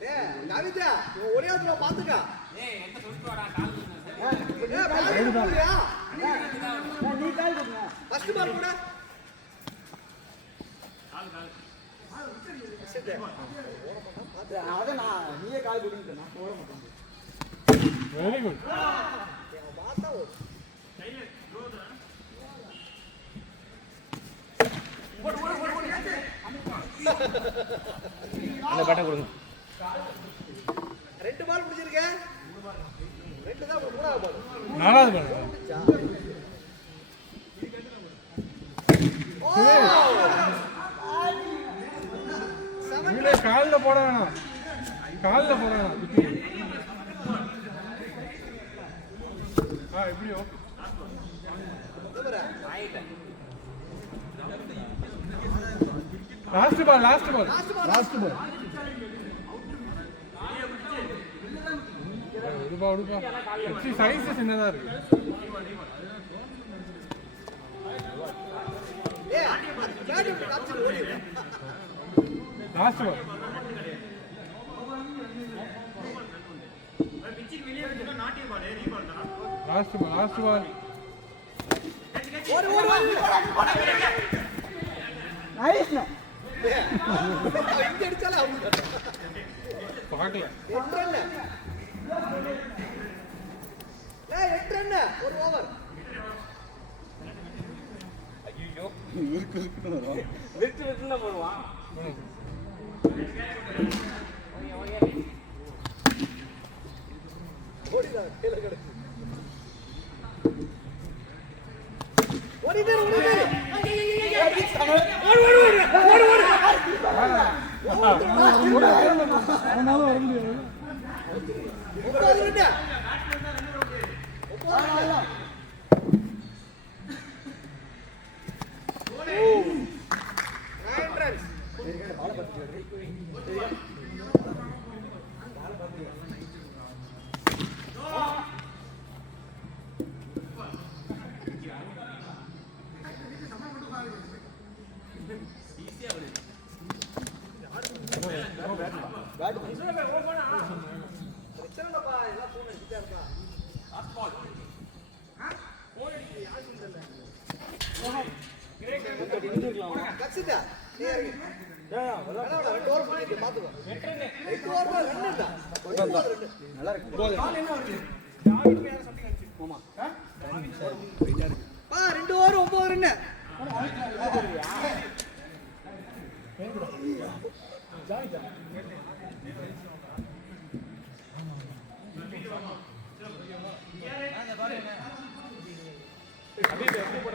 கவிதா ஒரே இடத்துல பாத்துக்க. எங்க சொல்லிட்டு வாடா கால் நீ கால் கொடுங்க. ஃபர்ஸ்ட் பால் கூட. அத நான் நீயே கால் கொடுங்க. நான் போட மாட்டேன். Very good. பாத்தா சைலண்ட் க்ளோஸ். அந்த பேட்டை கொடுங்க. ரெண்டு பால் முடிஞ்சிருக்க. ரெண்டு தான் மூணாவது பால். நாலாவது பால். காலில் போட வேணாம். காலில் போட வேணாம். எப்படியோ last ball last ball last ball. உடுப்பா உடுப்பா. சைஸ் சின்னதா இருக்கு. Last ball. Last ball last ball. ஓடு ஓடு நைஸ். இங்க அடிச்சால அவுட். பார்க்கல. 8 ரன். டேய் 8 ரன் ஒரு ஓவர். ஐயோ விட்டு போடுவான். ஓடிடா கீழ கிடக்கு. ஓடிடா ஓடிடா. ஓடு ஓடு ஓடு ஓடு. அதனால வர முடியாது. 9 ரன். 9 ரன்.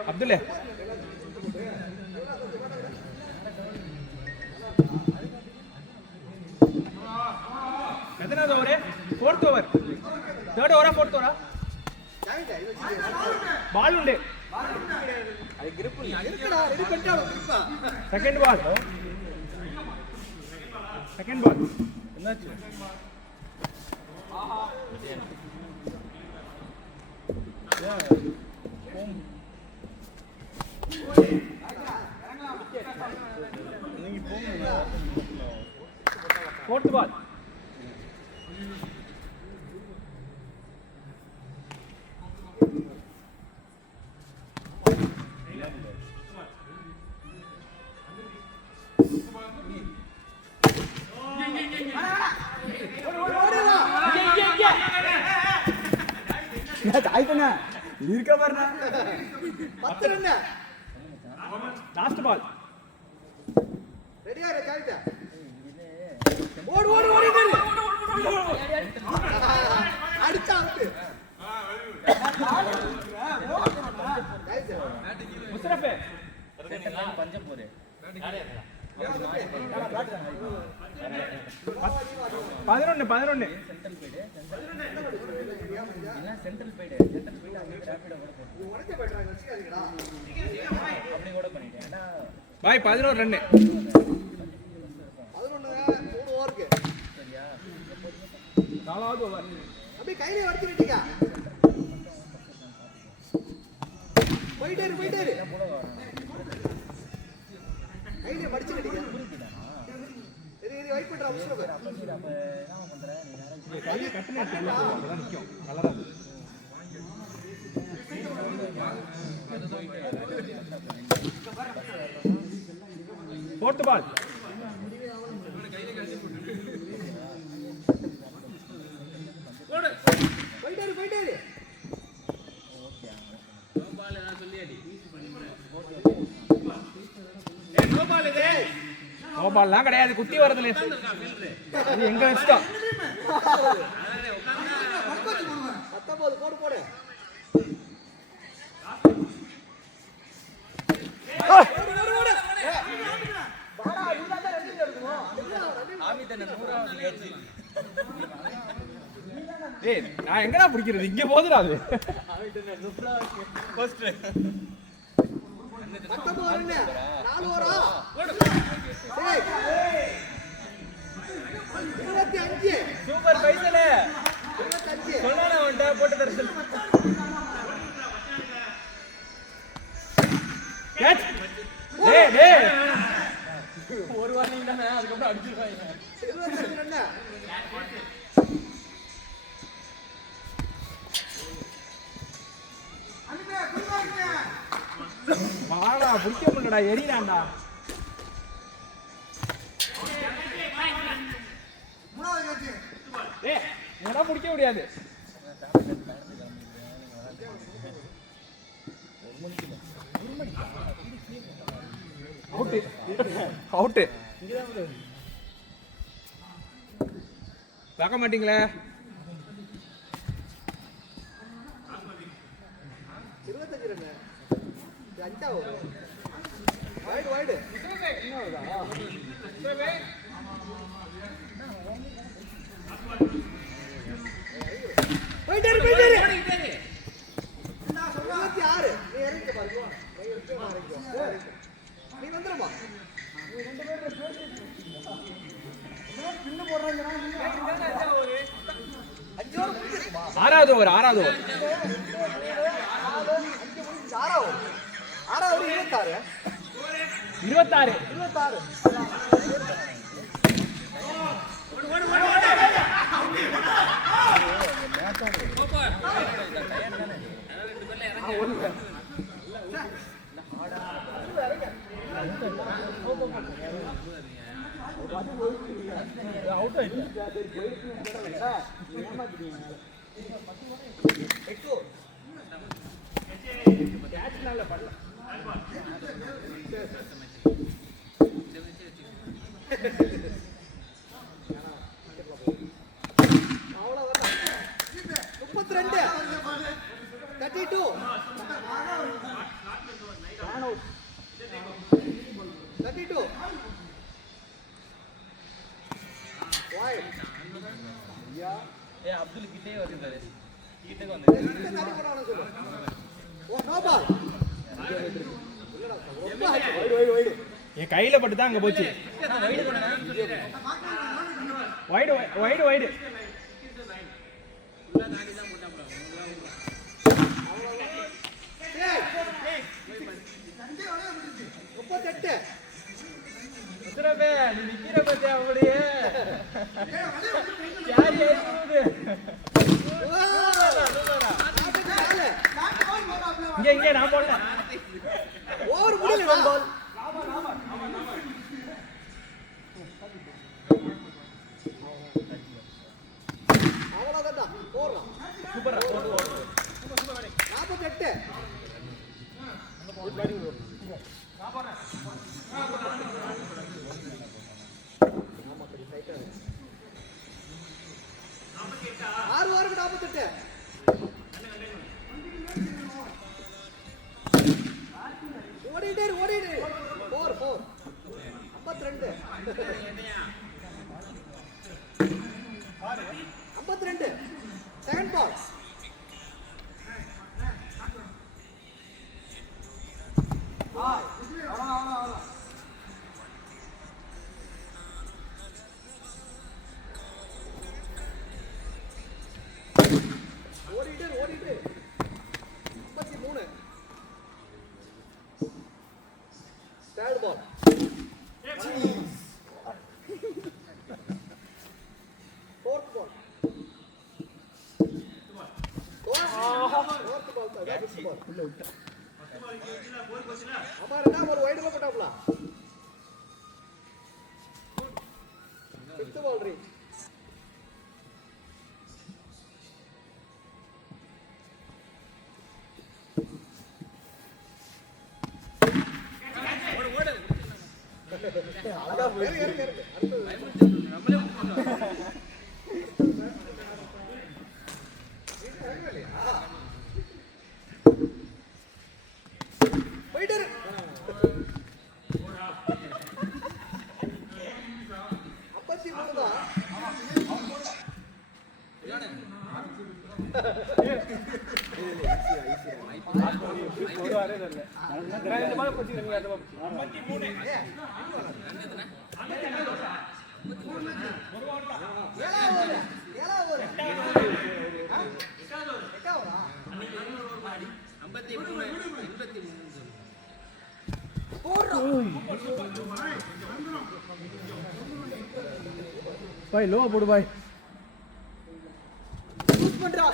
அப்துல்லே எத்தனாவது ஓவர்? 4th over. 3rd ஓவரா 4th ஓவரா? பால் உண்டு. அது grip இருக்குடா. ரெடி பண்ணிட்டா grip. Second ball. Second ball. என்னாச்சு? ஆஹா. நீங்க போங்க. 4th பால். தாய்ப்பண்ண இருக்க பாருண்ணா. 10 ரன். Last ball. ரெடியா இரு காவிதா. ஓடு ஓடு ஓடு அடிச்சா அவுட். முஸ்தபே பஞ்சம் போறே. 11 சென்ட்ரல் போய்டு அங்க டிராபிட் கூட போடு. உனக்கு போய்டறாங்க வச்சிக்காதீங்கடா. அப்படி கூட பண்ணிட்டேன். பாய் 11 ரன். 11 3 ஓவருக்கு. சரியா? 4வது ஓவர். அப்படியே கையில வர்த்தி விட்டீங்க. போயிட்டே இரு கையில மடிச்சு விட்டீங்க. இரு வெயிட் பண்ற அவசரம் இல்ல. அப்ப என்ன பண்ற நீ நேரா கை கட்டுன அப்பதான் நிக்கும் கலரா போர்ட் பால் போயிட்டாரு கோபால்லாம் கிடையாது குத்தி வரதுல அது எங்க இஷ்டம் 19 போடு ஏய் நான் எங்கடா பிடிக்கிறது இங்க போதுடா அது ஃபர்ஸ்ட் 19 ரன் 4 ஓவரா டேய் 25 சூப்பர் பைசல 25 சொன்னானே அவன்ட்ட போட்டு தரசல் கேட்ச் டேய் ஒரு வார்னிங் தானே அதுக்கு அப்புறம் அடிச்சிடுவாங்க 25 ரன் வாடா புடிக்க முடியலடா எரிறான்டா ஏய் என்னடா புடிக்க முடியாது அவுட் அவுட் பார்க்க மாட்டீங்களே 25 ரன் 5 ஓவர் வைடு போயிட்டாரு 26 நீ இறங்கிட்டு பாருங்க நீ வந்துருமா நீ ரெண்டு பேரும் பின்னு போடுறாங்க ஆறாவது ஓவர் 26 அவுட் ஆயிடுச்சு கேட்ச்னால பண்ணல அவ்வளவுதான் 32 32 32 wide யா ஏய் அப்துல் கிட்டே வருது கிட்டக்கு வந்து தடி போறானே சொல்லு ஓ நோ பால் ரொம்ப வைடு என் கையில பட்டு தான் அங்க போச்சு வைடு பண்ணனா வைடு வைடு வைடு ஏய் 38 உத்தரவே நீ நிக்கிற பத்தியா அப்படியே யார் ஏறுது இங்க நான் போடல ஓவர் முடியல பால் அவ்வளவுதான் போறோம் சூப்பர் 48 6 ஓவருக்கு 48 ஓடிட்டே 4 52 52 செகண்ட் பால் ஓடிட்டு 53 தேர்ட் பால் அப்பா ரெண்டா ஒரு வைடுல போட்டாப்ல 5th பால் ரீ அழகா போய் பாய் லோ போடு பாய் யூஸ் பண்றா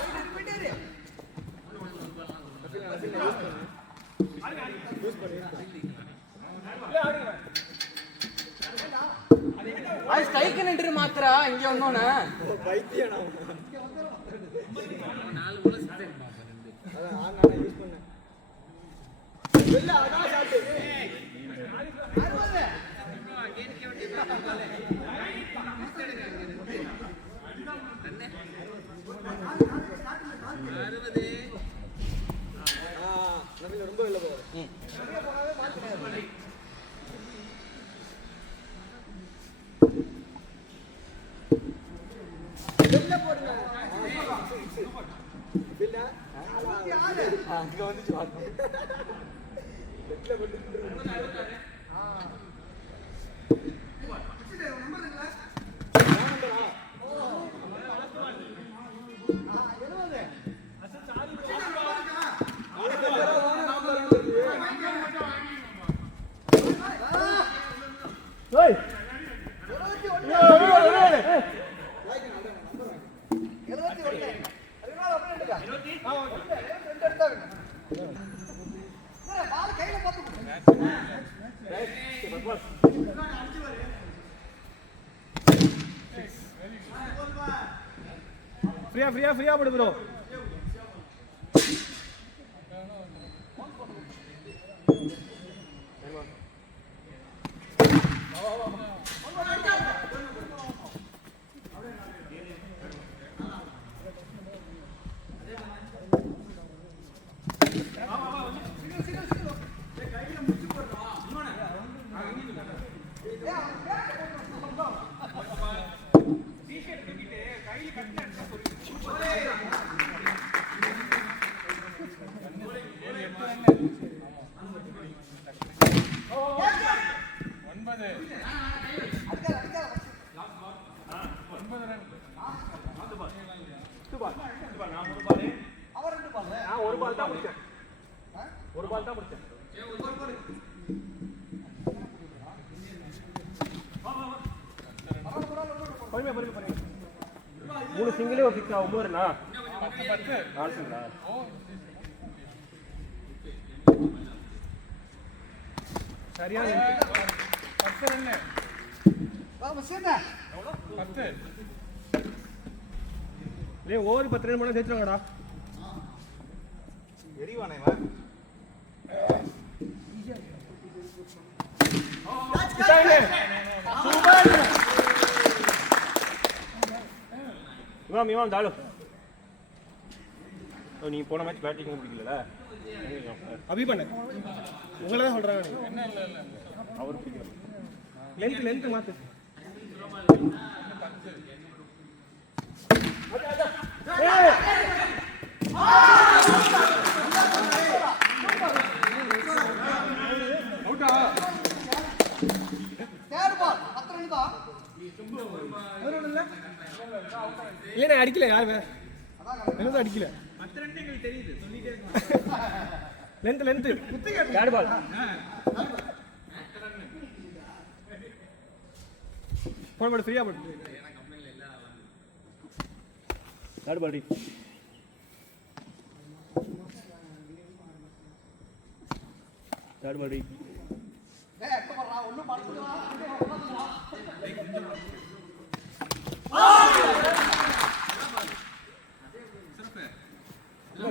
ஸ்ட்ரைக் நின்று மாத்திரா இங்க ஒண்ணோனே பைத்தியம் நான் 4 போல சிக்ஸ் அதான் நான் யூஸ் பண்ணேன் இல்ல அதான் ஷாட் 60 கேன் கேவட்டி பாலே ரொம்ப வெளில போகுது போனாவே மாத்தினாரு வெளில போடுங்க இல்ல அங்க வந்துச்சு வாங்க வெளில போட்டு ஃப்ரீயா போடு ப்ரோ மூணு சிங்கிளே ஃபிக்ஸ் ஆகும் போறேனா 10 4 சிங்கிளா சரியா 10 ரன் வா மசேனா எவ்வளவு 10 லே ஓவர் 10 ரன் பண்ணா ஜெயிச்சுறாங்கடா எரிவானே வா இவன் தாளு நீ போன மேட்ச் பேட்டிங் பிடிக்கல அபி பண்ண உங்களை தான் சொல்றாங்க என்ன இல்ல அவர் பிடிக்கல லென்த் மாத்து இல்ல அடிக்கல யாருமே அடிக்கல லென்த் யாரு பால் போன் போடு ஃப்ரீயா போடு யாரு பால் தேர்ட் பால்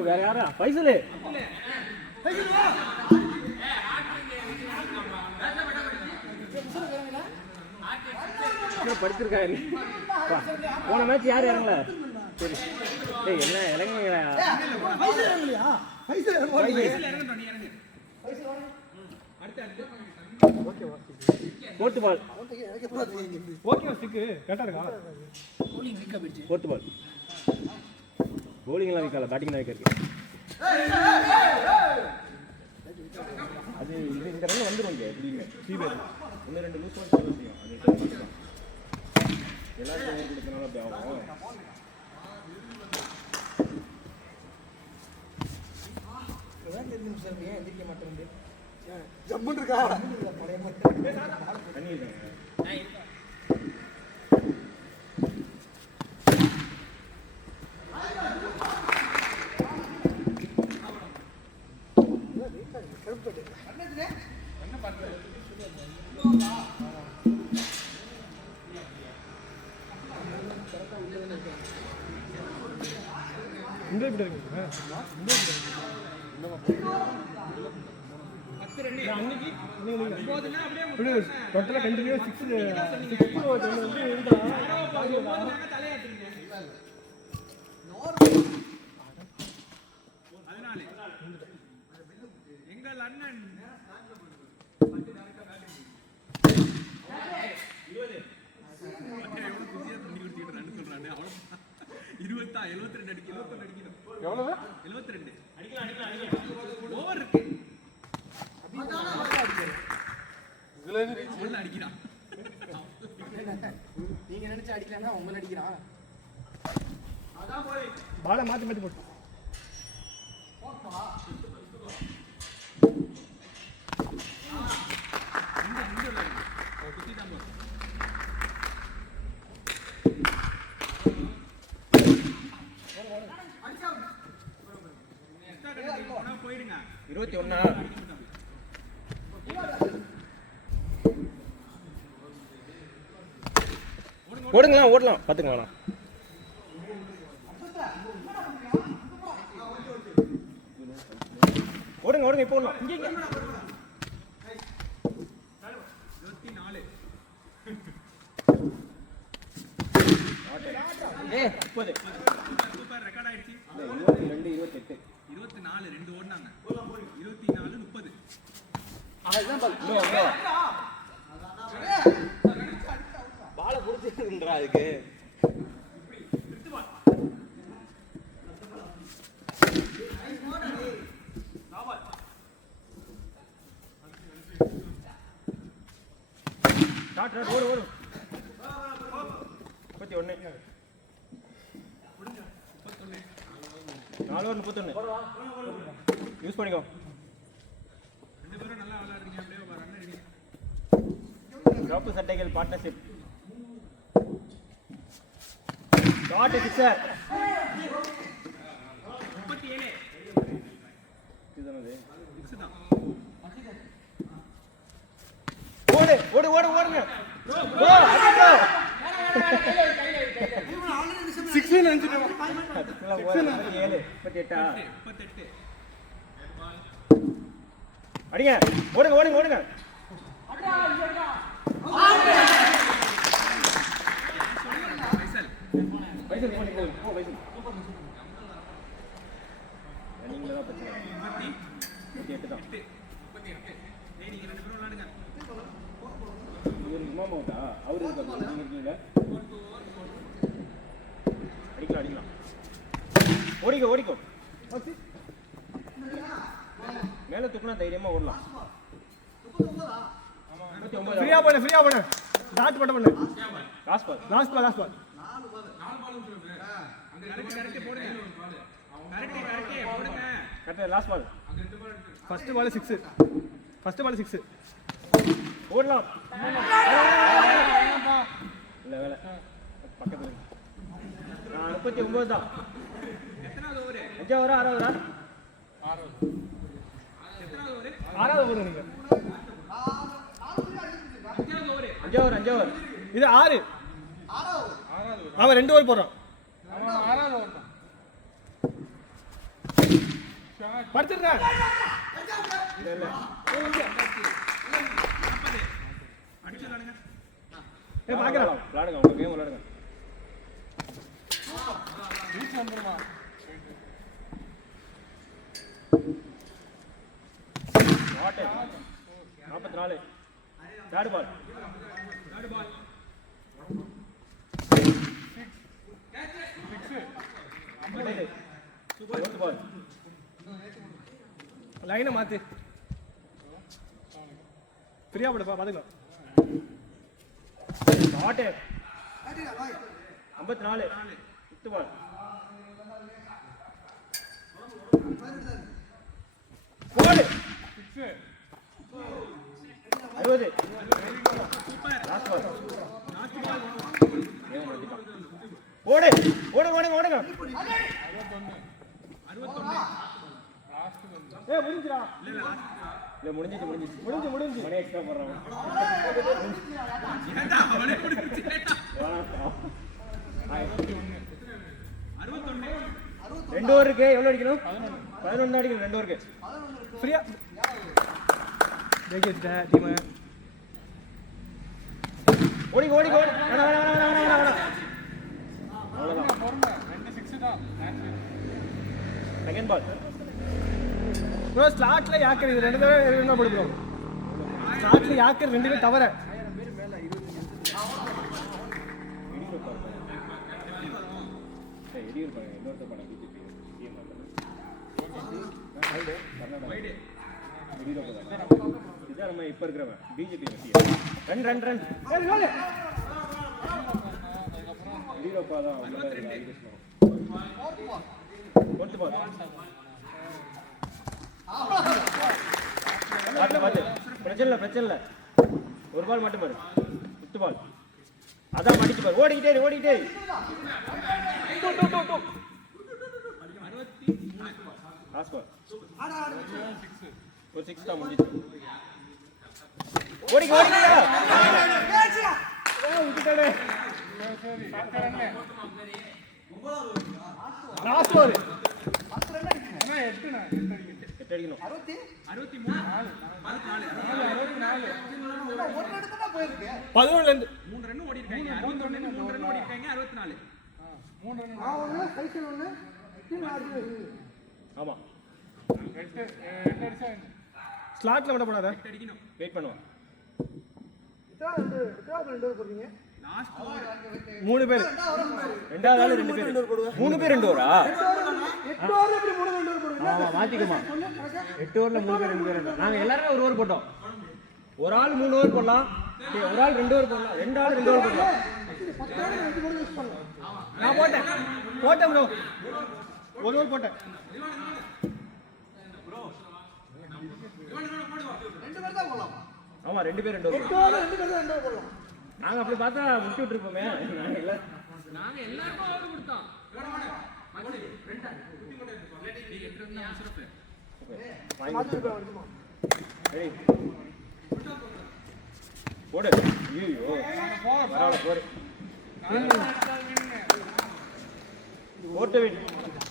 வேற யாரா பைசலு படிச்சிருக்காரு போன மேட்ச் யார் இறங்கல சரி ஏய் என்ன இறங்குங்களா ஃபோர்த் பால் ஓகே ஸ்டிக்கு கரெக்டா இருக்கா ஃபோர்த் பால் bowling வீக்கல பேட்டிங் தான் இருக்கு அது இந்த ரன் வந்துரும் இங்க எப்படிங்க சீபர் ஒன்னு ரெண்டு லூஸ் பண்ணி சொல்ல முடியும் அது எல்லாரும் கொடுத்தனால அப்படி ஆகும் ஜம்முன்னு இருக்கா தண்ணி இருக்குங்க இந்த இப்படி இருக்கு அன்னைக்கு டோட்டலாக கண்டினியூ 6 வந்து எங்கள் அண்ணன் 72 அடிக்கு 71 அடிக்கணும் எவ்வளவு 72 அடிக்கலாம் ஓவர் இருக்கு இதுல உள்ள அடிக்கிறான் நீங்க நினைச்சு அடிக்கலன்னா உங்களை அடிக்கிறான் பாலை மாத்தி மாத்தி போட்டு போயிடுங்க 21 ஓடுங்களா ஓடலாம் பார்த்துக்கலாம் ஓடுங்க ஓடுங்க இப்போ ஓடலாம் இங்கே 24 30 சூப்பர் ரெக்கார்ட் ஆயிடுச்சு 22 28 24 ரெண்டு ஓடுனாங்க 24 30 அதுதான் பாலை புடிச்சிருக்குன்றா அதுக்கு ஓடு ஓடு 31 4 ஓவர் 31 யூஸ் பண்ணிக்கோ ரெண்டு பேரும் நல்லா விளையாடுறீங்க அப்படியே ரன் அடிங்க ட்ராப் சட்டைகள் பார்ட்னர்ஷிப் ஷாட் சிக்ஸர் 37 இதுதானே சிக்ஸ் தான் ஓடு ஓடு ஓடு ஓடுங்க ப்ரோ அடிடா 6 நினைச்சிட்டேன் 7 38 38 அடிங்க ஓடுங்க ஓடுங்க ஓடுங்க ஃபைசல் பைசல் போய் போ பைசல் ரன்னிங்ல தான் பிரச்சனை 38 தான் 38 டேய் நீங்க ரெண்டு பேரும் விளையாடுங்க இவர் இமாம் அவுட்டா அவரு இருக்காரு நீங்க இருக்கீங்க அடிக்கலாம் அடிக்கலாம் ஓடிக்கோ ஓடிக்கோ மேல தூக்குனா தைரியமா ஓடலாம் 39 ஃப்ரீயா பண்ணு டாட் பண்ணு லாஸ்ட் பால் லாஸ்ட் பால் அங்க கரெக்ட் போடுங்க கரெக்ட் போடுங்க correct last ball first ball 6 ஓடலாம் இல்ல வேலை பக்கத்துல 39 தான் எத்தனாவது ஓவர் 5 ஓவரா 6 ஓவரா எத்தனாவது ஓவர் 6வது ஓவர் நீங்க 5 ஓவர் இது 6. அவன் 2 ஓவர் போடுறான். படுத்துடுறேன். பார்க்கலாம் விளையாடுங்க உங்க கேம் விளையாடுங்க. Not 44 third ball fourth ball லைனை மாத்து. ஃப்ரீயா போடுப்பா பாத்துக்கலாம். நாட் 54 ஃபிஃப்த் பால் போடு 60 லாஸ்ட் பால் ஓடு ஓடு ஓடுங்க ஓடுங்க 61 முடிஞ்சிடா. இல்ல முடிஞ்சிச்சு மணி எக்ஸ்ட்ரா போடுறான். 2 ஓவர் இருக்கு. எவ்வளவு அடிக்கணும்? 11 தான் அடிக்கணும் 2 ஓவருக்கு. ஃப்ரீயா ஜெயிக்க வச்சுட்டேன் டீம். ஓடி ஓடி ஓடி வேணாம் அவ்வளவுதான். செகண்ட் பால் ப்ரோ ஸ்லாட்ல யாக்கர் இது 2 தடவை என்ன போடுறோம். ஸ்லாட்ல யாக்கர் 2 பேர் தவற. இதான் நம்ம இப்ப இருக்கிறவன் BJP run run run Yediyurappa தான் ஃபோர்த் பால் பார்த்து பிரச்சனை இல்லை ஒரு பால் மட்டும் பாரு. ஃபிஃப்த் பால் அதான் மடிச்சு பாரு. ஓடிக்கிட்டே லாஸ்ட் பால் ஒரு 6 தான் முடிஞ்சிச்சு. ஓடிக்க லாஸ்ட் ஓவர் 8 அடிக்கணும். 11ல இருந்து 3 ரன் ஓடி இருக்காங்க. 61 3 ரன் ஓடி இருக்காங்க. 64 3 ரன் அவங்கள சைக்கிள் ஒண்ணு டீம் ஆடுது. ஆமா 8 அடிச்சா ஸ்லாட்ல விட போடாத. அடிக்கணும். வெயிட் பண்ணுவான். ரெண்டு போறீங்க. லாஸ்ட் 3 பேர். ரெண்டாவது ஆளு 2 பேர் 3 பேர் 2 ஓவரா? 8 ஓவர்ல எப்படி 3 2 போடுவீங்க? ஆமா மாத்திக்குமா. 8 ஓவர்ல 3 பேர் 2 பேர். நாங்க எல்லாரும் ஒரு ஓவர் போட்டோம். ஒரு ஆள் 3 ஓவர் போடலாம். ஒரு ஆள் 2 ஓவர் போடலாம். 2 ஆள் 2 ஓவர் போடலாம். 10 ஓவர் 2 போடு யூஸ் பண்ணலாம். நான் போட்டேன் ப்ரோ. ஒரு ஓவர் போட்டேன். 2 பேர் தான் போடலாம். ஆமா 2 பேர் 2 ஓவர். 8 ஓவர் 2 பேர் தான் 2 ஓவர் போடலாம். நாங்க அப்படி பார்த்தா விட்டு விட்டுருப்போமே. நாங்க எல்லாருக்கும் ஓவர் கொடுத்தோம். ரெடி போடு. ஐயோ பரவாயில்ல போடு. ஓட்டு விட்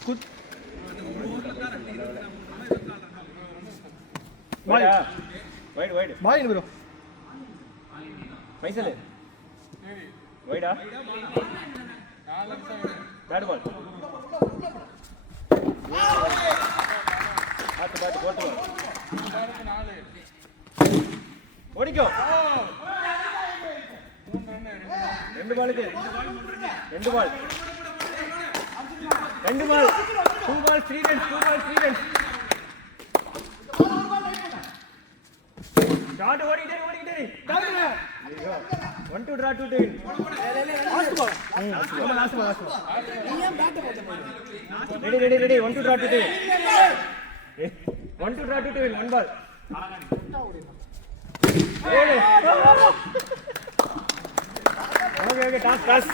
குத் வைடு பாய் ப்ரோ. பைசல் வைடா தேர்ட் பால் பார்த்து போட்டு ஓடிக்கோ. 2 பாலுக்கு 2 ball 2 ball 2 ball 3 runs 2 ball 3 runs. Shot ஓடிட்டே 1 to draw 2 to win. Last ball. Ready 1 to draw 2 to win. 1 to draw 2 to win. 1 ball. Okay, toss.